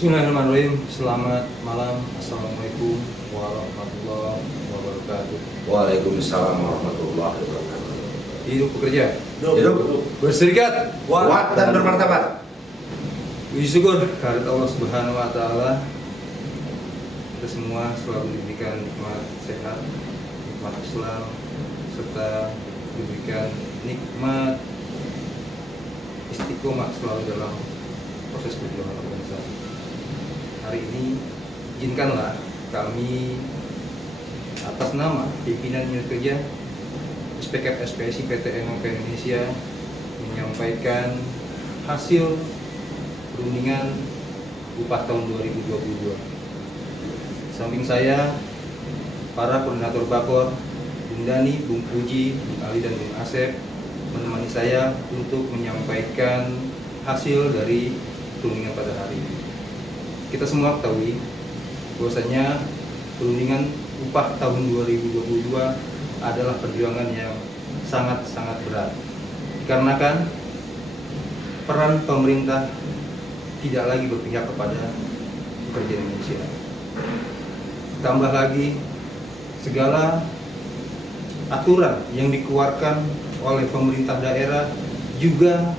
Bismillahirrahmanirrahim. Selamat malam. Assalamualaikum warahmatullahi wabarakatuh. Waalaikumsalam warahmatullahi wabarakatuh. Hidup bekerja, Hidup berserikat, kuat dan bermartabat. puji syukur kehadirat Allah Subhanahu wa taala. Kita semua selalu diberikan nikmat sehat, nikmat Islam, serta diberikan nikmat istiqomah selalu dalam proses perjuangan organisasi. Hari ini izinkanlah kami atas nama pimpinan unit kerja SPKP SPSI PT NOK Indonesia menyampaikan hasil perundingan upah tahun 2022. Samping saya, para koordinator Bapor, Bung Dani, Bung Puji, Bung Ali, dan Bung Asep menemani saya untuk menyampaikan hasil dari perundingan pada hari ini. Kita semua ketahui bahwasanya perundingan upah tahun 2022 adalah perjuangan yang sangat-sangat berat, dikarenakan peran pemerintah tidak lagi berpihak kepada pekerja Indonesia. Tambah lagi segala aturan yang dikeluarkan oleh pemerintah daerah juga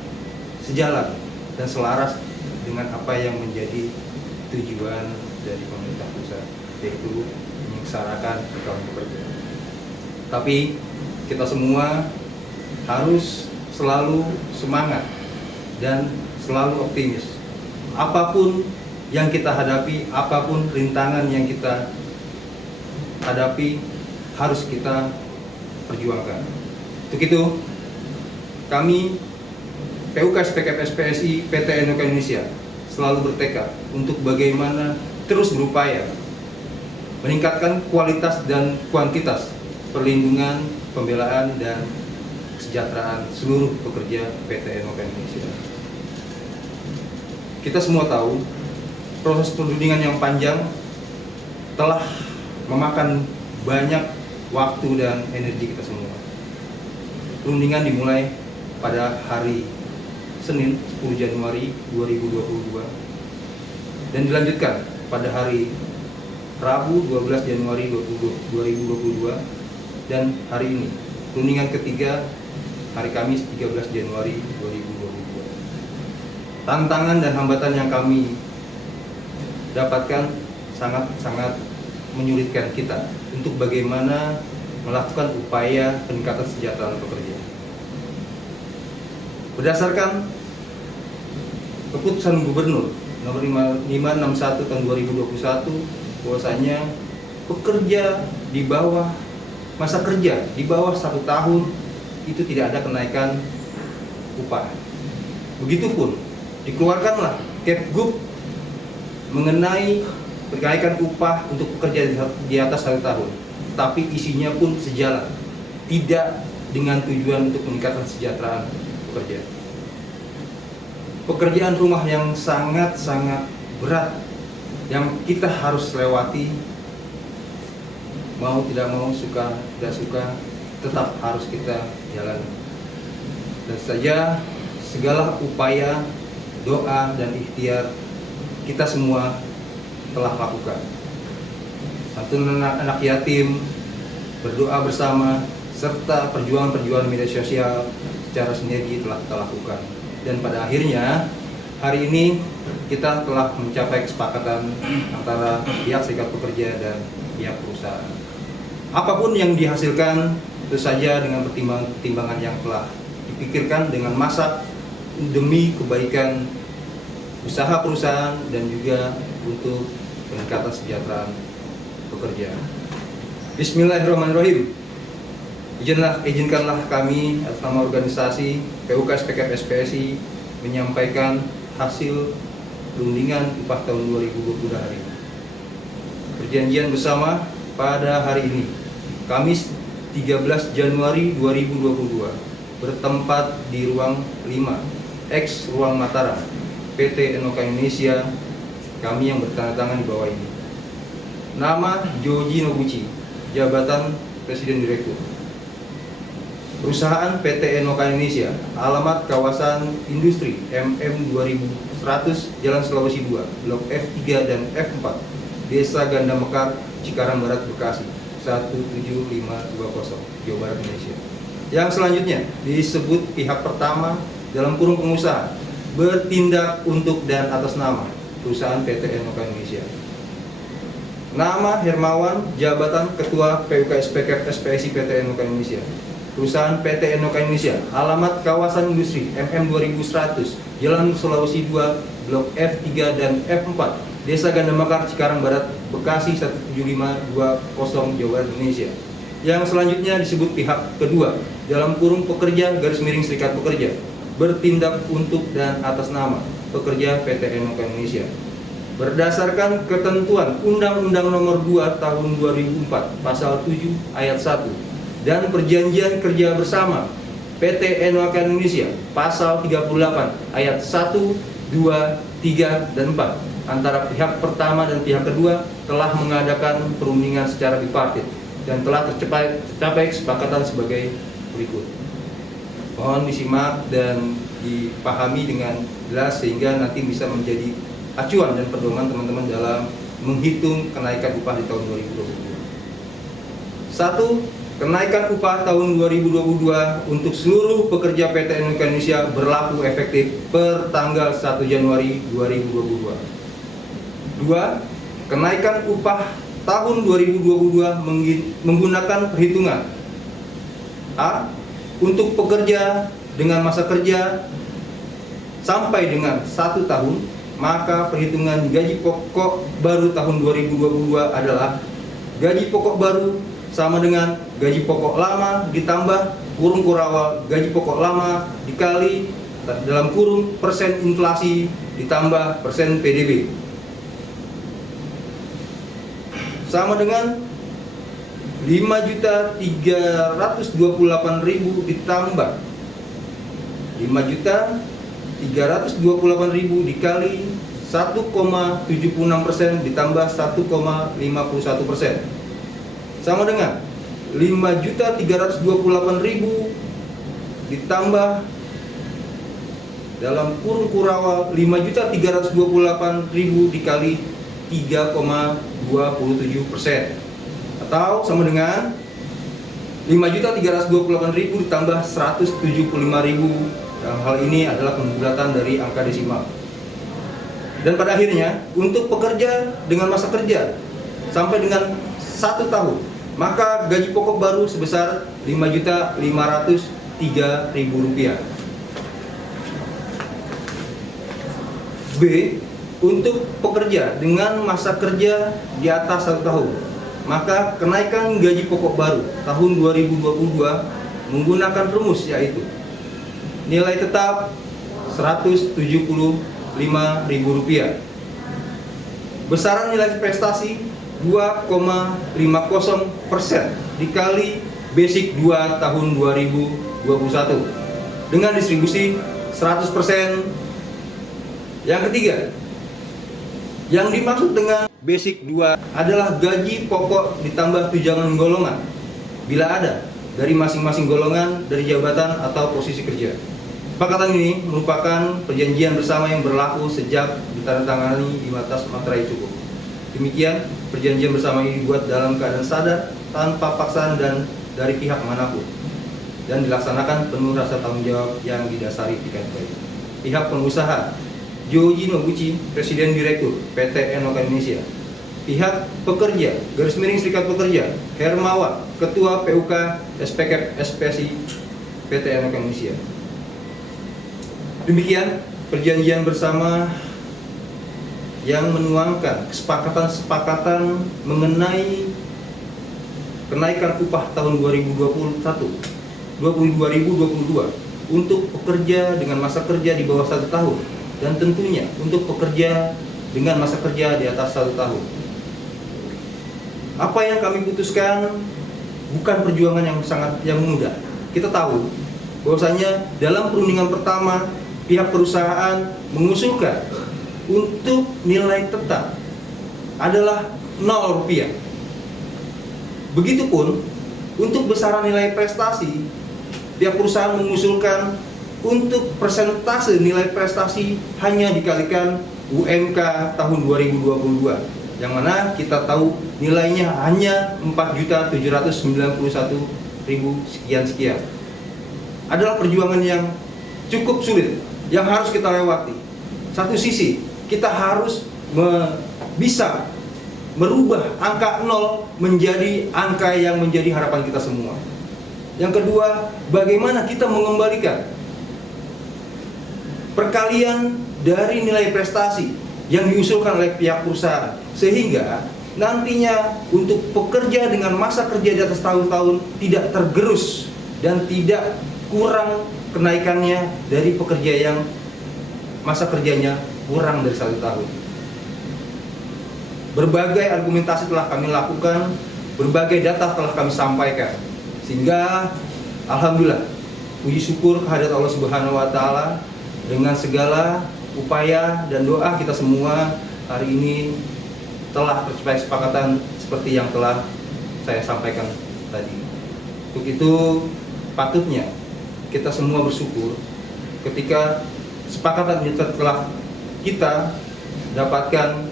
sejalan dan selaras dengan apa yang menjadi tujuan dari pemerintah pusat, yaitu menyengsarakan kaum pekerja. Tapi kita semua harus selalu semangat dan selalu optimis. Apapun yang kita hadapi, apapun rintangan yang kita hadapi, harus kita perjuangkan. Untuk itu, kami PUK SPKP SPSI PT NOK Indonesia selalu bertekad untuk bagaimana terus berupaya meningkatkan kualitas dan kuantitas perlindungan, pembelaan, dan kesejahteraan seluruh pekerja PT NOK Indonesia. Kita semua tahu proses perundingan yang panjang telah memakan banyak waktu dan energi kita semua. Perundingan dimulai pada hari Senin 10 Januari 2022 dan dilanjutkan pada hari Rabu 12 Januari 2022 dan hari ini perundingan ketiga hari Kamis 13 Januari 2022. Tantangan dan hambatan yang kami dapatkan sangat-sangat menyulitkan kita untuk bagaimana melakukan upaya peningkatan kesejahteraan pekerja. Berdasarkan keputusan Gubernur nomor 561 tahun 2021 bahwasanya pekerja di bawah masa kerja di bawah 1 tahun itu tidak ada kenaikan upah. Begitupun dikeluarkanlah Kepgub mengenai kenaikan upah untuk pekerja di atas 1 tahun, tapi isinya pun sejalan, tidak dengan tujuan untuk meningkatkan kesejahteraan pekerja. Pekerjaan rumah yang sangat-sangat berat yang kita harus lewati, mau tidak mau, suka tidak suka, tetap harus kita jalani. Dan saja segala upaya, doa, dan ikhtiar kita semua telah lakukan. Santunan anak yatim, berdoa bersama, serta perjuangan-perjuangan media sosial secara sinergi telah kita lakukan. Dan pada akhirnya hari ini kita telah mencapai kesepakatan antara pihak serikat pekerja dan pihak perusahaan. Apapun yang dihasilkan tentu saja dengan pertimbangan yang telah dipikirkan dengan masak demi kebaikan usaha perusahaan dan juga untuk peningkatan kesejahteraan pekerja. Bismillahirrahmanirrahim. Izinkanlah kami atas nama organisasi PUK SPKF SPSI menyampaikan hasil perundingan upah tahun 2022 hari ini. Perjanjian bersama pada hari ini, Kamis 13 Januari 2022, bertempat di ruang 5 X Ruang Mataram, PT Enoka Indonesia, kami yang bertanda tangan di bawah ini. Nama Joji Noguchi, jabatan Presiden Direktur. Perusahaan PT Enoka Indonesia, alamat kawasan industri MM 2100 Jalan Sulawesi 2, Blok F3 dan F4, Desa Ganda Mekar, Cikarang Barat, Bekasi 17520, Jawa Barat, Indonesia. Yang selanjutnya disebut pihak pertama dalam kurung pengusaha bertindak untuk dan atas nama perusahaan PT Enoka Indonesia. Nama Hermawan, jabatan Ketua PUK SPKF SPSI PT Enoka Indonesia. Perusahaan PT Enoka Indonesia, alamat kawasan industri MM 2100 Jalan Sulawesi 2, Blok F3 dan F4, Desa Ganda Mekar, Cikarang Barat, Bekasi 17520, Jawa Barat, Indonesia. Yang selanjutnya disebut pihak kedua dalam kurung pekerja garis miring serikat pekerja bertindak untuk dan atas nama pekerja PT Enoka Indonesia. Berdasarkan ketentuan Undang-Undang Nomor 2 Tahun 2004 Pasal 7 Ayat 1 dan Perjanjian Kerja Bersama PT Enoka Indonesia Pasal 38 Ayat 1, 2, 3, dan 4 antara pihak pertama dan pihak kedua telah mengadakan perundingan secara bipartit dan telah tercapai kesepakatan sebagai berikut. Mohon disimak dan dipahami dengan jelas sehingga nanti bisa menjadi acuan dan pedoman teman-teman dalam menghitung kenaikan upah di tahun 2022. 1. Kenaikan upah tahun 2022 untuk seluruh pekerja PT Enoka Indonesia berlaku efektif per tanggal 1 Januari 2022. 2. Kenaikan upah tahun 2022 menggunakan perhitungan A. Untuk pekerja dengan masa kerja sampai dengan 1 tahun, maka perhitungan gaji pokok baru tahun 2022 adalah gaji pokok baru sama dengan gaji pokok lama ditambah kurung kurawal gaji pokok lama dikali dalam kurung persen inflasi ditambah persen PDB sama dengan 5.328.000 ditambah 5.328.000 dikali 1,76% ditambah 1,51% sama dengan 5.328.000 ditambah dalam kurung kurawal 5.328.000 dikali 3,27% atau sama dengan 5.328.000 ditambah 175.000. Dalam hal ini adalah pembulatan dari angka desimal. Dan pada akhirnya untuk pekerja dengan masa kerja sampai dengan 1 tahun, maka gaji pokok baru sebesar Rp5.503.000. B. Untuk pekerja dengan masa kerja di atas 1 tahun, maka kenaikan gaji pokok baru tahun 2022 menggunakan rumus yaitu nilai tetap Rp175.000, besaran nilai prestasi 2,50% dikali basic 2 tahun 2021 dengan distribusi 100%. Yang ketiga, yang dimaksud dengan basic 2 adalah gaji pokok ditambah tunjangan golongan bila ada dari masing-masing golongan dari jabatan atau posisi kerja. Kesepakatan ini merupakan perjanjian bersama yang berlaku sejak ditandatangani di atas materai cukup. Demikian, perjanjian bersama ini dibuat dalam keadaan sadar, tanpa paksaan dan dari pihak manapun, dan dilaksanakan penuh rasa tanggung jawab yang didasari etikat baik. Pihak pengusaha Joji Noguchi, Presiden Direktur PT Enoka Indonesia. Pihak pekerja, garis miring Serikat Pekerja, Hermawan, Ketua PUK SPK SPSI PT Enoka Indonesia. Demikian perjanjian bersama yang menuangkan kesepakatan-kesepakatan mengenai kenaikan upah tahun 2022 untuk pekerja dengan masa kerja di bawah 1 tahun dan tentunya untuk pekerja dengan masa kerja di atas 1 tahun. Apa yang kami putuskan bukan perjuangan yang mudah. Kita tahu bahwasanya dalam perundingan pertama pihak perusahaan mengusulkan untuk nilai tetap adalah Rp0. Begitupun untuk besaran nilai prestasi, pihak perusahaan mengusulkan untuk persentase nilai prestasi hanya dikalikan UMK tahun 2022, yang mana kita tahu nilainya hanya 4.791.000 sekian. Adalah perjuangan yang cukup sulit yang harus kita lewati. Satu sisi kita harus bisa merubah angka 0 menjadi angka yang menjadi harapan kita semua. Yang kedua, bagaimana kita mengembalikan perkalian dari nilai prestasi yang diusulkan oleh pihak perusahaan, sehingga nantinya untuk pekerja dengan masa kerja di atas tahun-tahun tidak tergerus dan tidak kurang kenaikannya dari pekerja yang masa kerjanya kurang dari 1 tahun. Berbagai argumentasi telah kami lakukan, berbagai data telah kami sampaikan, sehingga alhamdulillah puji syukur kehadirat Allah Subhanahu wa taala, dengan segala upaya dan doa kita semua hari ini telah tercapai kesepakatan seperti yang telah saya sampaikan tadi. Untuk itu patutnya kita semua bersyukur ketika kesepakatan ini telah kita dapatkan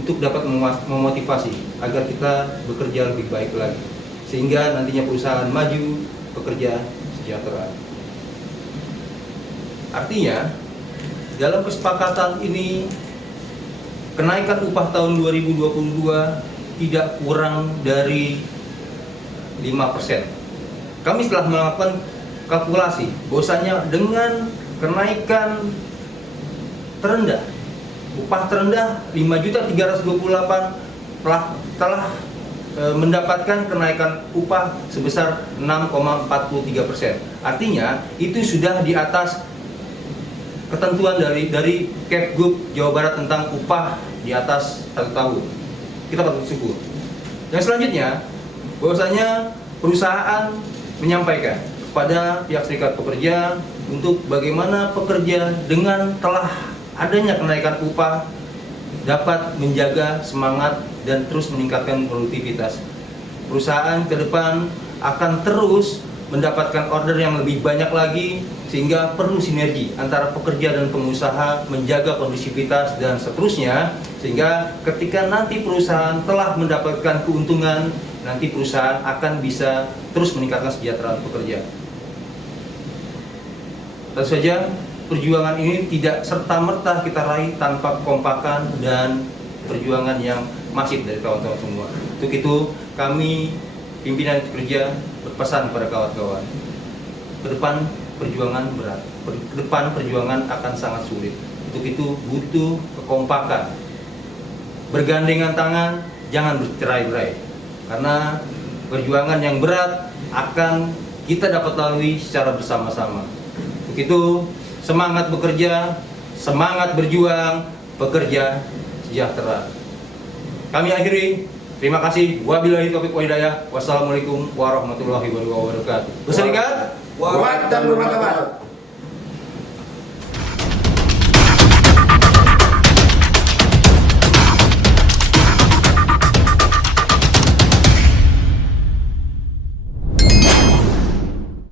untuk dapat memotivasi agar kita bekerja lebih baik lagi, sehingga nantinya perusahaan maju, pekerja sejahtera. Artinya dalam kesepakatan ini kenaikan upah tahun 2022 tidak kurang dari 5%. Kami telah melakukan kalkulasi bahwasanya dengan kenaikan terendah, upah terendah 5.328 telah mendapatkan kenaikan upah sebesar 6,43%. Artinya itu sudah di atas ketentuan dari Kepgub Jawa Barat tentang upah di atas 1 tahun. Kita patut bersyukur. Yang selanjutnya, bahwasanya perusahaan menyampaikan kepada pihak serikat pekerja untuk bagaimana pekerja dengan telah adanya kenaikan upah dapat menjaga semangat dan terus meningkatkan produktivitas. Perusahaan ke depan akan terus mendapatkan order yang lebih banyak lagi, sehingga perlu sinergi antara pekerja dan pengusaha menjaga kondusivitas dan seterusnya, sehingga ketika nanti perusahaan telah mendapatkan keuntungan, nanti perusahaan akan bisa terus meningkatkan kesejahteraan pekerja. Tentu saja perjuangan ini tidak serta-merta kita raih tanpa kekompakan dan perjuangan yang masif dari kawan-kawan semua. Untuk itu kami pimpinan kerja berpesan kepada kawan-kawan, ke depan perjuangan berat, ke depan perjuangan akan sangat sulit. Untuk itu butuh kekompakan, bergandengan tangan, jangan bercerai-berai, karena perjuangan yang berat akan kita dapat lalui secara bersama-sama. Untuk itu semangat bekerja, semangat berjuang, pekerja sejahtera. Kami akhiri. Terima kasih. Wabillahi taufiq wal hidayah. Wassalamualaikum warahmatullahi wabarakatuh. Berserikat Kuat dan bermartabat.